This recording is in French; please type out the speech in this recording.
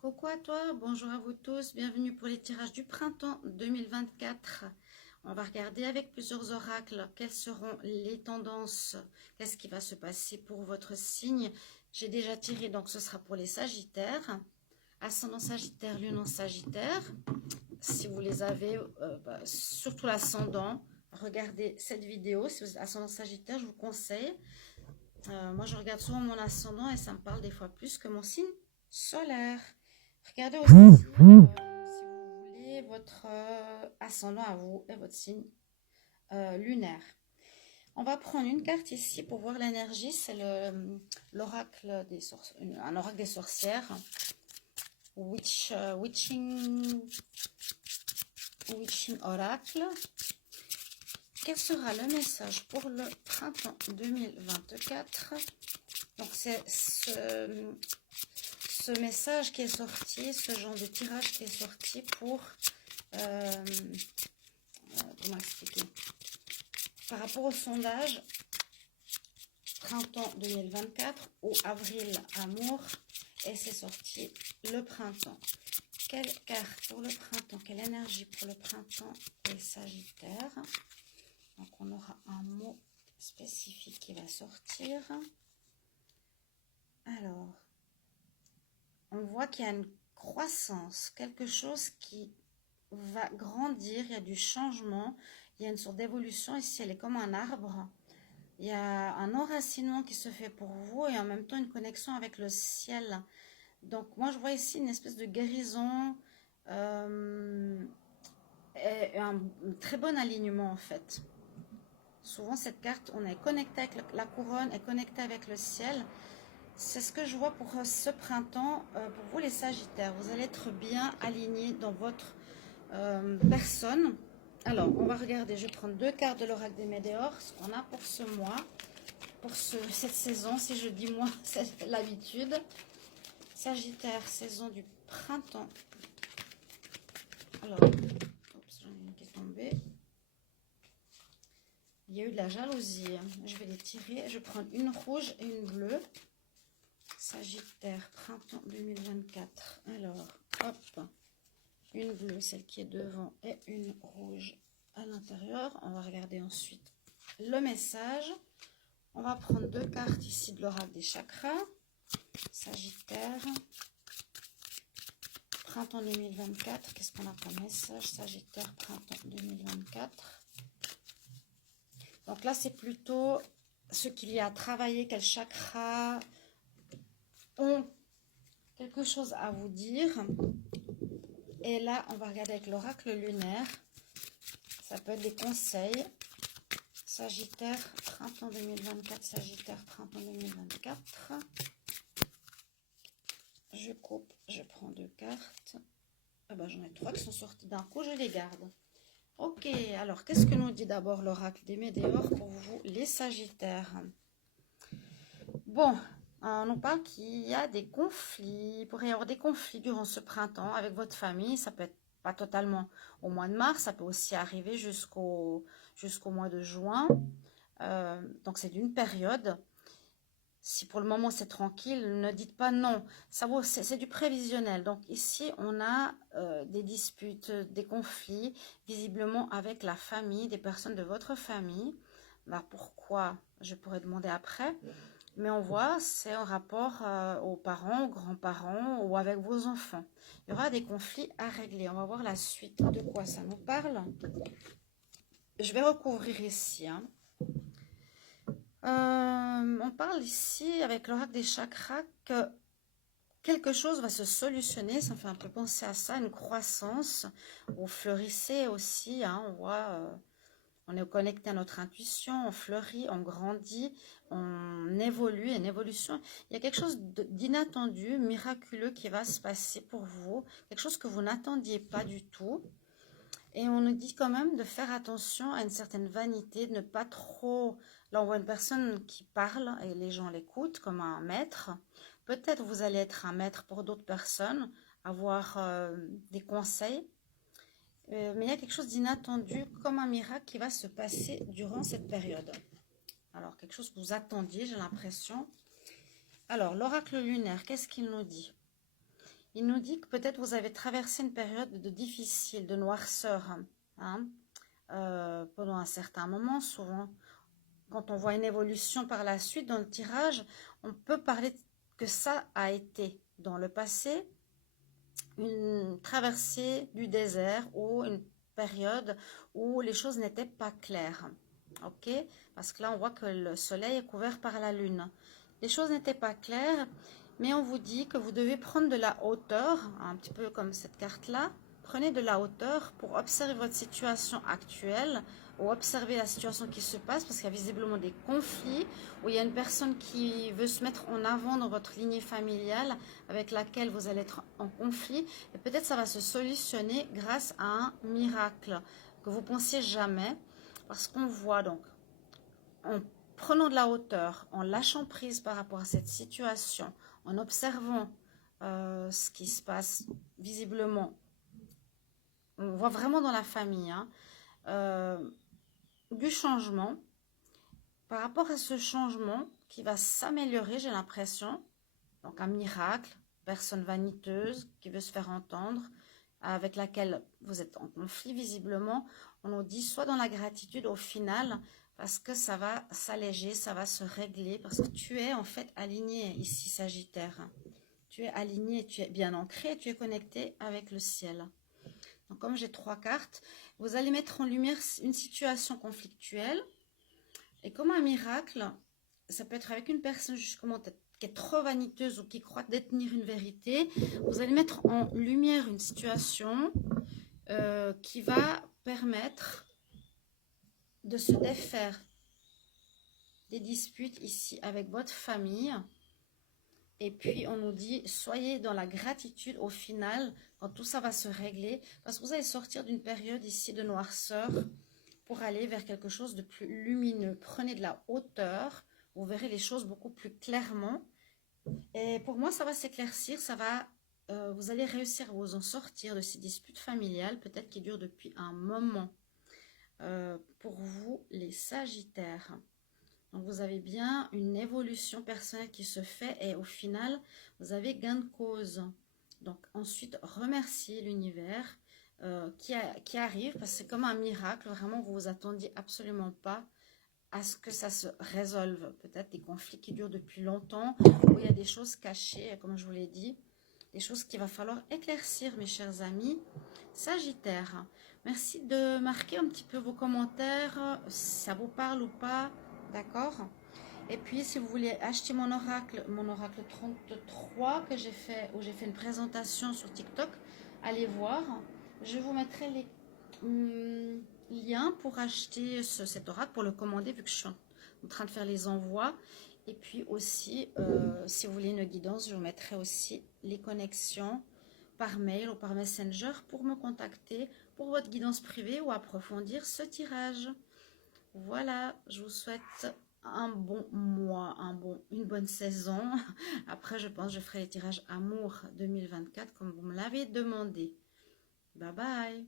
Coucou à toi, bonjour à vous tous, bienvenue pour les tirages du printemps 2024. On va regarder avec plusieurs oracles quelles seront les tendances, qu'est-ce qui va se passer pour votre signe. J'ai déjà tiré, donc ce sera pour les Sagittaires, ascendant Sagittaire, lune en Sagittaire. Si vous les avez, surtout l'ascendant, regardez cette vidéo. Si vous êtes ascendant Sagittaire, je vous conseille. Moi, je regarde souvent mon ascendant et ça me parle des fois plus que mon signe solaire. Regardez aussi si vous voulez votre ascendant à vous et votre signe lunaire. On va prendre une carte ici pour voir l'énergie. C'est l'oracle des sorcières, un oracle des sorcières. Witching Oracle. Quel sera le message pour le printemps 2024? Donc c'est ce message qui est sorti, ce genre de tirage qui est sorti pour comment expliquer, par rapport au sondage printemps 2024 ou avril amour, et c'est sorti le printemps. Quelle carte pour le printemps, quelle énergie pour le printemps des Sagittaires? Donc on aura un mot spécifique qui va sortir. Alors on voit qu'il y a une croissance, quelque chose qui va grandir, il y a du changement, il y a une sorte d'évolution ici, elle est comme un arbre. Il y a un enracinement qui se fait pour vous et en même temps une connexion avec le ciel. Donc moi je vois ici une espèce de guérison et un très bon alignement en fait. Souvent cette carte, on est connecté avec la couronne, est connecté avec le ciel. C'est ce que je vois pour ce printemps, pour vous les Sagittaires. Vous allez être bien alignés dans votre personne. Alors, on va regarder. Je vais prendre deux cartes de l'oracle des Météores, ce qu'on a pour ce mois, pour cette saison. Si je dis moi, c'est l'habitude. Sagittaire, saison du printemps. Alors, oups, j'en ai une qui est tombée. Il y a eu de la jalousie. Je vais les tirer. Je vais prendre une rouge et une bleue. Sagittaire, printemps 2024. Alors, hop, une bleue, celle qui est devant, et une rouge à l'intérieur. On va regarder ensuite le message. On va prendre deux cartes ici de l'oracle des chakras. Sagittaire, printemps 2024. Qu'est-ce qu'on a comme message? Sagittaire, printemps 2024. Donc là, c'est plutôt ce qu'il y a à travailler, quel chakra ont quelque chose à vous dire. Et là, on va regarder avec l'oracle lunaire. Ça peut être des conseils. Sagittaire, printemps 2024. Sagittaire, printemps 2024. Je coupe, je prends deux cartes. Ah ben, j'en ai trois qui sont sorties d'un coup, je les garde. Ok, alors qu'est-ce que nous dit d'abord l'oracle des Météores pour vous, les Sagittaires? Bon, on nous parle qu'il y a des conflits, il pourrait y avoir des conflits durant ce printemps avec votre famille. Ça peut être pas totalement au mois de mars, ça peut aussi arriver jusqu'au mois de juin. Donc c'est d'une période. Si pour le moment c'est tranquille, ne dites pas non. C'est du prévisionnel. Donc ici on a des disputes, des conflits, visiblement avec la famille, des personnes de votre famille. Bah, pourquoi? Je pourrais demander après. Mais on voit, c'est en rapport aux parents, aux grands-parents ou avec vos enfants. Il y aura des conflits à régler. On va voir la suite de quoi ça nous parle. Je vais recouvrir ici. On parle ici, avec l'oracle des chakras, que quelque chose va se solutionner. Ça me fait un peu penser à ça, une croissance. Vous fleurissez aussi, on voit... on est connecté à notre intuition, on fleurit, on grandit, on évolue, une évolution. Il y a quelque chose d'inattendu, miraculeux qui va se passer pour vous, quelque chose que vous n'attendiez pas du tout. Et on nous dit quand même de faire attention à une certaine vanité, de ne pas trop... Là, on voit une personne qui parle et les gens l'écoutent comme un maître. Peut-être vous allez être un maître pour d'autres personnes, avoir des conseils. Mais il y a quelque chose d'inattendu, comme un miracle qui va se passer durant cette période. Alors, quelque chose que vous attendiez, j'ai l'impression. Alors, l'oracle lunaire, qu'est-ce qu'il nous dit? Il nous dit que peut-être vous avez traversé une période de difficile, de noirceur, hein, pendant un certain moment. Souvent, quand on voit une évolution par la suite dans le tirage, on peut parler que ça a été dans le passé une traversée du désert ou une période où les choses n'étaient pas claires. Ok? Parce que là, on voit que le soleil est couvert par la lune. Les choses n'étaient pas claires, mais on vous dit que vous devez prendre de la hauteur, un petit peu comme cette carte-là. Prenez de la hauteur pour observer votre situation actuelle ou observer la situation qui se passe, parce qu'il y a visiblement des conflits, où il y a une personne qui veut se mettre en avant dans votre lignée familiale avec laquelle vous allez être en conflit, et peut-être ça va se solutionner grâce à un miracle que vous ne pensiez jamais, parce qu'on voit donc, en prenant de la hauteur, en lâchant prise par rapport à cette situation, en observant ce qui se passe visiblement, on voit vraiment dans la famille, hein, du changement. Par rapport à ce changement qui va s'améliorer, j'ai l'impression, donc un miracle, personne vaniteuse qui veut se faire entendre, avec laquelle vous êtes en conflit visiblement, on nous dit soit dans la gratitude au final, parce que ça va s'alléger, ça va se régler, parce que tu es en fait aligné ici, Sagittaire. Tu es aligné, tu es bien ancré, tu es connecté avec le ciel. Donc comme j'ai 3 cartes, vous allez mettre en lumière une situation conflictuelle, et comme un miracle, ça peut être avec une personne justement qui est trop vaniteuse ou qui croit détenir une vérité. Vous allez mettre en lumière une situation qui va permettre de se défaire des disputes ici avec votre famille. Et puis on nous dit, soyez dans la gratitude au final, quand tout ça va se régler, parce que vous allez sortir d'une période ici de noirceur pour aller vers quelque chose de plus lumineux. Prenez de la hauteur, vous verrez les choses beaucoup plus clairement. Et pour moi, ça va s'éclaircir, vous allez réussir à vous en sortir de ces disputes familiales, peut-être qui durent depuis un moment. Pour vous, les Sagittaires. Donc, vous avez bien une évolution personnelle qui se fait et au final, vous avez gain de cause. Donc, ensuite, remerciez l'univers qui arrive, parce que c'est comme un miracle. Vraiment, vous vous attendiez absolument pas à ce que ça se résolve. Peut-être des conflits qui durent depuis longtemps, où il y a des choses cachées, comme je vous l'ai dit, des choses qu'il va falloir éclaircir, mes chers amis. Sagittaire, merci de marquer un petit peu vos commentaires, si ça vous parle ou pas, d'accord? Et puis, si vous voulez acheter mon oracle 33 que j'ai fait, où j'ai fait une présentation sur TikTok, allez voir. Je vous mettrai les liens pour acheter cet oracle, pour le commander, vu que je suis en train de faire les envois. Et puis aussi, si vous voulez une guidance, je vous mettrai aussi les connexions par mail ou par Messenger pour me contacter pour votre guidance privée ou approfondir ce tirage. Voilà, je vous souhaite un bon mois, une bonne saison. Après, je pense que je ferai les tirages amour 2024 comme vous me l'avez demandé. Bye bye.